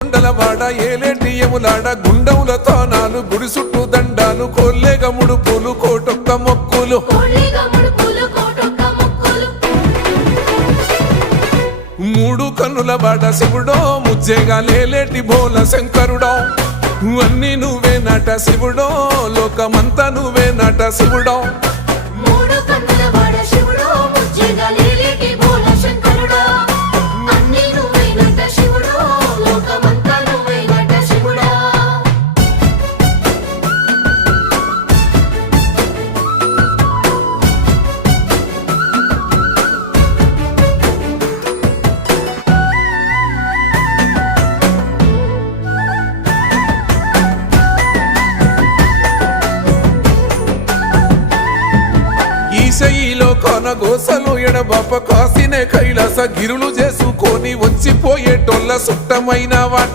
కొండలవాడ ఏలేటి యములాడ గుండముల తానాలు గుడి చుట్టూ దండాలు కోల్లేగ ముడుపులు కోటొక్క మొక్కులు మూడు కన్నుల వాడ శివుడో ముజ్జేగా లేలేటి బోల శంకరుడో అన్ని నువ్వే నట శివుడో లోకమంతా నువ్వే నట శివుడో ఈశయిలో కొనగోసలు ఎడబాప కాసినే కైలాస గిరులు చేసుకొని వచ్చిపోయేటోళ్ళ సుట్టమైన వాట